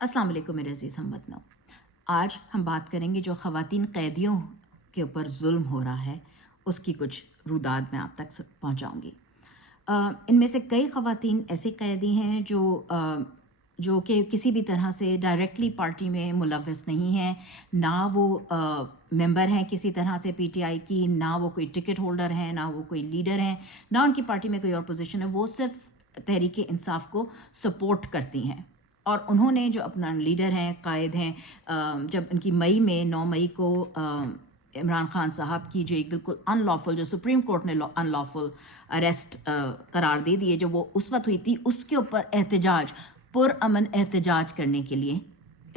अस्सलाम वालेकुम मेरे अज़ीज़ हम वतनों। आज हम बात करेंगे जो ख़वातीन कैदियों के ऊपर ज़ुल्म हो रहा है, उसकी कुछ रुदाद मैं आप तक पहुँचाऊँगी। इनमें से कई ख़वातीन ऐसे कैदी हैं जो कि किसी भी तरह से डायरेक्टली पार्टी में मुलव्वस नहीं हैं, ना वो मेंबर हैं किसी तरह से पीटीआई की, ना वो कोई टिकट होल्डर हैं, ना वो कोई लीडर हैं, ना उनकी पार्टी में कोई और पोजीशन है। वो सिर्फ तहरीक इंसाफ को सपोर्ट करती हैं। और उन्होंने जो अपना लीडर हैं, कायद हैं, जब उनकी मई में 9 मई को इमरान खान साहब की जो एक बिल्कुल अनलॉफुल, जो सुप्रीम कोर्ट ने अनलॉफुल अरेस्ट करार दे दिए, जो वो उस वक्त हुई थी, उसके ऊपर एहतजाज, पुरअमन एहतजाज करने के लिए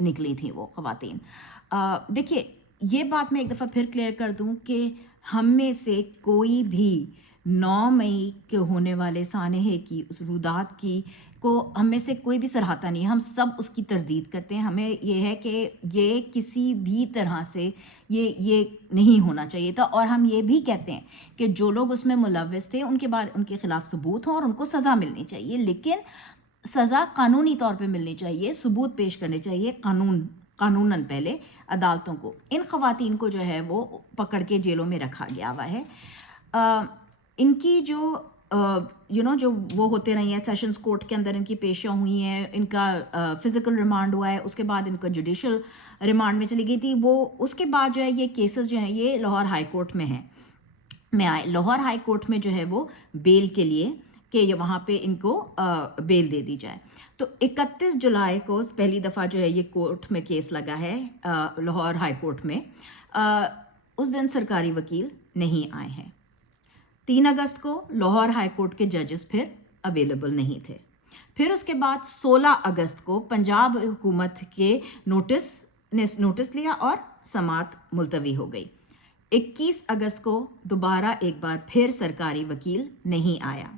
निकली थी वो ख़वातीन। देखिए, ये बात मैं एक दफ़ा फिर क्लियर कर दूं कि हम में से कोई भी 9 मई के होने वाले सानहे की उस रुदात की को हम में से कोई भी सराहता नहीं है। हम सब उसकी तरदीद करते हैं। हमें ये है कि ये किसी भी तरह से ये नहीं होना चाहिए था, और हम ये भी कहते हैं कि जो लोग उसमें मुलव्वस थे उनके ख़िलाफ़ सबूत हों और उनको सज़ा मिलनी चाहिए, लेकिन सज़ा कानूनी तौर पे मिलनी चाहिए, सबूत पेश करने चाहिए कानूनन पहले अदालतों को। इन ख़वातीन को जो है वो पकड़ के जेलों में रखा गया हुआ है। इनकी जो जो वो होते रही हैं, सेशंस कोर्ट के अंदर इनकी पेशियाँ हुई हैं, इनका फ़िज़िकल रिमांड हुआ है, उसके बाद इनका जुडिशल रिमांड में चली गई थी। वो उसके बाद जो है ये केसेस जो हैं ये लाहौर हाई कोर्ट में आए। लाहौर हाई कोर्ट में जो है वो बेल के लिए कि ये वहाँ पे इनको बेल दे दी जाए। तो 31 जुलाई को पहली दफ़ा जो है ये कोर्ट में केस लगा है, लाहौर हाई कोर्ट में। उस दिन सरकारी वकील नहीं आए हैं। 3 अगस्त को लाहौर हाई कोर्ट के जजेस फिर अवेलेबल नहीं थे। फिर उसके बाद 16 अगस्त को पंजाब हुकूमत के नोटिस लिया और समात मुलतवी हो गई। 21 अगस्त को दोबारा एक बार फिर सरकारी वकील नहीं आया।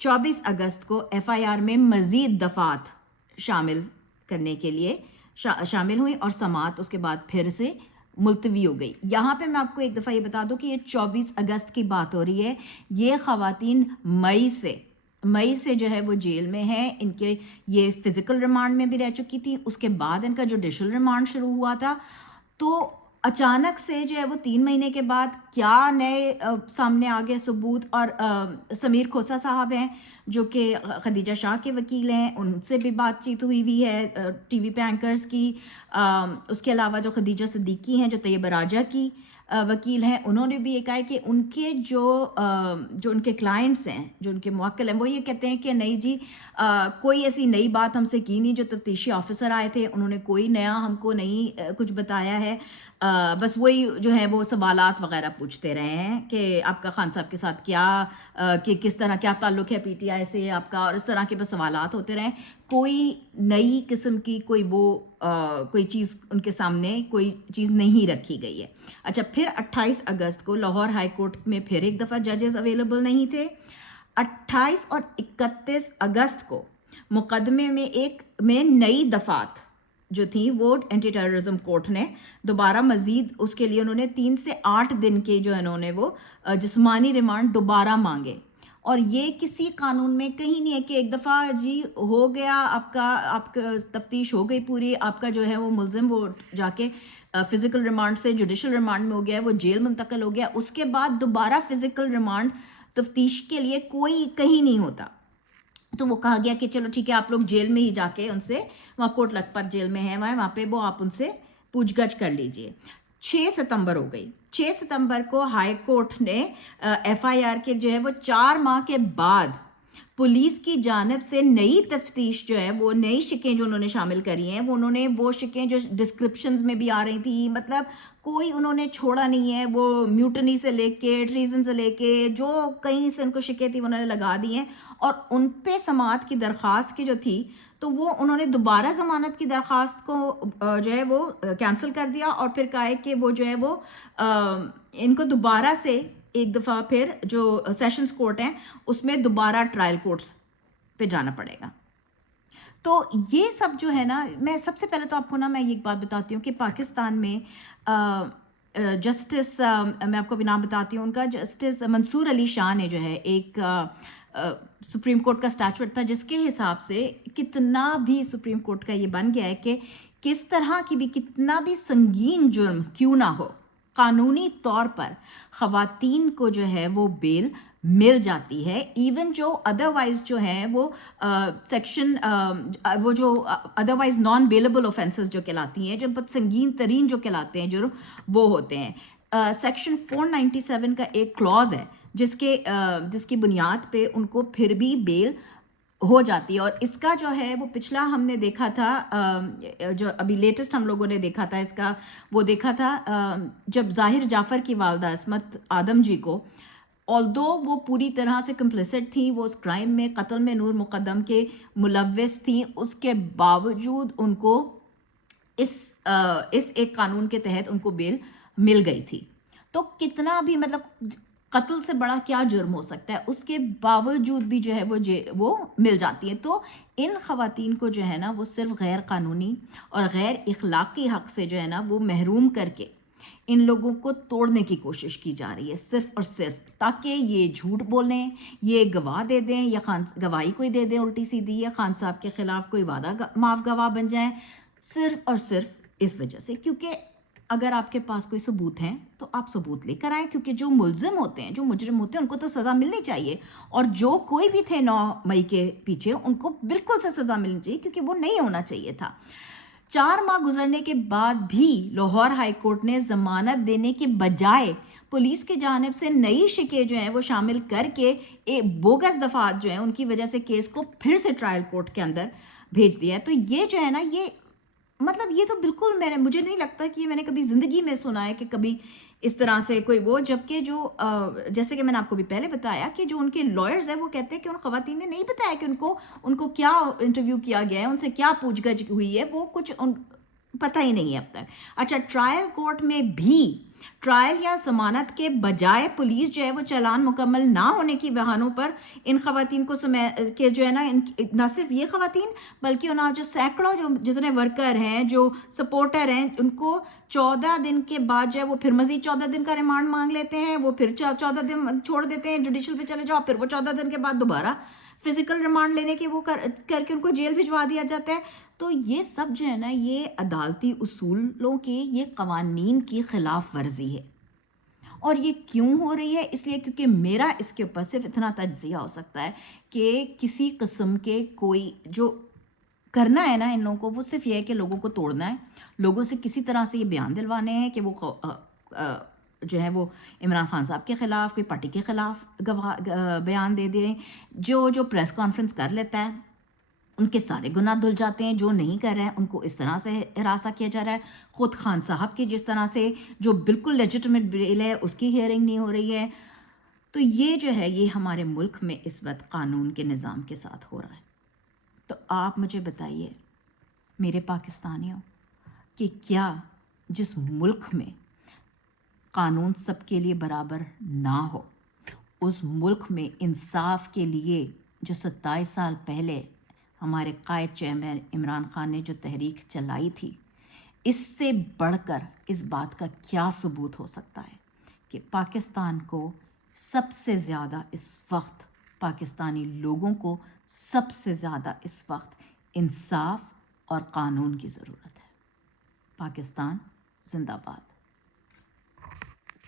24 अगस्त को एफआईआर में मज़ीद दफ़ात शामिल करने के लिए शामिल हुई और समात उसके बाद फिर से मुलतवी हो गई। यहाँ पे मैं आपको एक दफ़ा ये बता दूँ कि ये 24 अगस्त की बात हो रही है। ये ख़वातीन मई से जो है वो जेल में हैं। इनके ये फ़िज़िकल रिमांड में भी रह चुकी थी, उसके बाद इनका जुडिशल रिमांड शुरू हुआ था। तो अचानक से जो है वो 3 महीने के बाद क्या नए सामने आ गए सबूत। और समीर खोसा साहब हैं जो कि खदीजा शाह के वकील हैं, उनसे भी बातचीत हुई है टीवी पे एंकर्स की। उसके अलावा जो खदीजा सिद्दीकी हैं जो तैयबा राजा की वकील हैं, उन्होंने भी ये कहा है कि उनके जो उनके क्लाइंट्स हैं, जो उनके मुवक्किल हैं, वो ये कहते हैं कि नहीं जी, कोई ऐसी नई बात हमसे की नहीं। जो तफ्तीशी ऑफिसर आए थे उन्होंने कोई नया हमको नहीं कुछ बताया है। बस वही जो है वो सवालात वगैरह पूछते रहे हैं कि आपका खान साहब के साथ कि किस तरह क्या ताल्लुक़ है पीटीआई से आपका, और इस तरह के बस सवालात होते रहे। कोई नई किस्म की कोई चीज़ उनके सामने कोई चीज़ नहीं रखी गई है। अच्छा, फिर 28 अगस्त को लाहौर हाई कोर्ट में फिर एक दफ़ा जजेस अवेलेबल नहीं थे। 28 और 31 अगस्त को मुकदमे में नई दफ़ात जो थी वो एंटी टेररिज्म कोर्ट ने दोबारा मज़ीद उसके लिए उन्होंने 3 से 8 दिन के जो इन्होंने वो जिस्मानी रिमांड दोबारा मांगे। और ये किसी कानून में कहीं नहीं है कि एक दफ़ा जी हो गया, आपका तफ्तीश हो गई पूरी, आपका जो है वो मुलजिम वो जाके फ़िज़िकल रिमांड से जुडिशल रिमांड में हो गया, वो जेल मुंतकिल हो गया, उसके बाद दोबारा फ़िज़िकल रिमांड तफ्तीश के लिए कोई कहीं नहीं होता। तो वो कहा गया कि चलो ठीक है, आप लोग जेल में ही जाके उनसे, वहाँ कोट लखपत जेल में है वहाँ पे, वो आप उनसे पूछगछ कर लीजिए। 6 सितंबर हो गई। 6 सितंबर को हाई कोर्ट ने एफआईआर के जो है वो 4 माह के बाद पुलिस की जानिब से नई तफ्तीश जो है वो नई शिकें जो उन्होंने शामिल करी हैं, वो शिकें जो डिस्क्रिप्शंस में भी आ रही थी, मतलब कोई उन्होंने छोड़ा नहीं है। वो म्यूटनी से लेके ट्रीजन से लेके जो कहीं से उनको शिकें थी उन्होंने लगा दी हैं। और उन पे समात की दरख्वास्त की जो थी, तो वो उन्होंने दोबारा ज़मानत की दरख्वास्त को जो है वो कैंसिल कर दिया और फिर कहा है कि वो जो है वो इनको दोबारा से एक दफ़ा फिर जो सेशंस कोर्ट हैं उसमें दोबारा ट्रायल कोर्ट्स पे जाना पड़ेगा। तो ये सब जो है ना, मैं सबसे पहले तो आपको ना मैं ये एक बात बताती हूँ कि पाकिस्तान में जस्टिस मैं आपको भी नाम बताती हूँ उनका, जस्टिस मंसूर अली शाह ने जो है एक سپریم کورٹ کا اسٹیچوٹ تھا جس کے حساب سے کتنا بھی سپریم کورٹ کا یہ بن گیا ہے کہ کس طرح کی بھی کتنا بھی سنگین جرم کیوں نہ ہو، قانونی طور پر خواتین کو جو ہے وہ بیل مل جاتی ہے، ایون جو ادروائز جو ہیں وہ سیکشن وہ جو ادروائز نان بیلیبل اوفینسز جو کہلاتی ہیں، جو بہت سنگین ترین جو کہلاتے ہیں جرم، وہ ہوتے ہیں۔ سیکشن 497 کا ایک کلوز ہے جس کی بنیاد پہ ان کو پھر بھی بیل ہو جاتی ہے، اور اس کا جو ہے وہ پچھلا ہم نے دیکھا تھا، جو ابھی لیٹسٹ ہم لوگوں نے دیکھا تھا اس کا، وہ دیکھا تھا جب ظاہر جعفر کی والدہ عصمت آدم جی کو، آلدو وہ پوری طرح سے کمپلیسٹ تھیں، وہ اس کرائم میں، قتل میں نور مقدم کے ملوث تھیں، اس کے باوجود ان کو اس ایک قانون کے تحت ان کو بیل مل گئی تھی۔ تو کتنا بھی مطلب قتل سے بڑا کیا جرم ہو سکتا ہے، اس کے باوجود بھی جو ہے وہ مل جاتی ہے۔ تو ان خواتین کو جو ہے نا وہ صرف غیر قانونی اور غیر اخلاقی حق سے جو ہے نا وہ محروم کر کے ان لوگوں کو توڑنے کی کوشش کی جا رہی ہے، صرف اور صرف تاکہ یہ جھوٹ بولیں، یہ گواہ دے دیں، یا گواہی کوئی دے دیں الٹی سیدھی، یا خان صاحب کے خلاف کوئی وعدہ معاف گواہ بن جائیں، صرف اور صرف اس وجہ سے، کیونکہ اگر آپ کے پاس کوئی ثبوت ہیں تو آپ ثبوت لے کر آئیں، کیونکہ جو ملزم ہوتے ہیں، جو مجرم ہوتے ہیں، ان کو تو سزا ملنی چاہیے، اور جو کوئی بھی تھے 9 مئی کے پیچھے ان کو بالکل سے سزا ملنی چاہیے، کیونکہ وہ نہیں ہونا چاہیے تھا۔ 4 ماہ گزرنے کے بعد بھی لاہور ہائی کورٹ نے ضمانت دینے کے بجائے پولیس کی جانب سے نئی شکیں جو ہیں وہ شامل کر کے بوگس دفعات جو ہیں ان کی وجہ سے کیس کو پھر سے ٹرائل کورٹ کے اندر بھیج دیا ہے۔ تو یہ جو ہے نا یہ مطلب یہ تو بالکل مجھے نہیں لگتا کہ میں نے کبھی زندگی میں سنا ہے کہ کبھی اس طرح سے کوئی وہ، جبکہ جو جیسے کہ میں نے آپ کو بھی پہلے بتایا کہ جو ان کے لائرز ہیں وہ کہتے ہیں کہ ان خواتین نے نہیں بتایا کہ ان کو کیا انٹرویو کیا گیا ہے، ان سے کیا پوچھ گچھ ہوئی ہے، وہ کچھ پتہ ہی نہیں ہے اب تک۔ اچھا، ٹرائل کورٹ میں بھی ٹرائل یا ضمانت کے بجائے پولیس جو ہے وہ چالان مکمل نہ ہونے کی بہانوں پر ان خواتین کو کہ جو ہے نا نہ صرف یہ خواتین بلکہ انہاں جو سینکڑوں جو جتنے ورکر ہیں، جو سپورٹر ہیں، ان کو 14 دن کے بعد جو ہے وہ پھر مزید 14 دن کا ریمانڈ مانگ لیتے ہیں، وہ پھر 14 دن چھوڑ دیتے ہیں، جوڈیشل پہ چلے جاؤ، پھر وہ 14 دن کے بعد دوبارہ فزیکل ریمانڈ لینے کے وہ کر کے ان کو جیل بھجوا دیا جاتا ہے۔ تو یہ سب جو ہے نا یہ عدالتی اصولوں کی، یہ قوانین کی خلاف ورزی ہے، اور یہ کیوں ہو رہی ہے؟ اس لیے کیونکہ میرا اس کے اوپر صرف اتنا تجزیہ ہو سکتا ہے کہ کسی قسم کے کوئی جو کرنا ہے نا ان لوگوں کو، وہ صرف یہ ہے کہ لوگوں کو توڑنا ہے، لوگوں سے کسی طرح سے یہ بیان دلوانے ہیں کہ وہ جو ہے وہ عمران خان صاحب کے خلاف، کوئی پارٹی کے خلاف بیان دے دیں، جو پریس کانفرنس کر لیتا ہے ان کے سارے گناہ دھل جاتے ہیں، جو نہیں کر رہے ہیں ان کو اس طرح سے ہراساں کیا جا رہا ہے۔ خود خان صاحب کی جس طرح سے جو بالکل لیجٹمیٹ بیل ہے اس کی ہیئرنگ نہیں ہو رہی ہے۔ تو یہ جو ہے یہ ہمارے ملک میں اس وقت قانون کے نظام کے ساتھ ہو رہا ہے۔ تو آپ مجھے بتائیے میرے پاکستانیوں کہ کیا جس ملک میں قانون سب کے لیے برابر نہ ہو، اس ملک میں انصاف کے لیے جو 27 سال پہلے ہمارے قائد چیئرمین عمران خان نے جو تحریک چلائی تھی، اس سے بڑھ کر اس بات کا کیا ثبوت ہو سکتا ہے کہ پاکستان کو سب سے زیادہ اس وقت، پاکستانی لوگوں کو سب سے زیادہ اس وقت انصاف اور قانون کی ضرورت ہے۔ پاکستان زندہ باد۔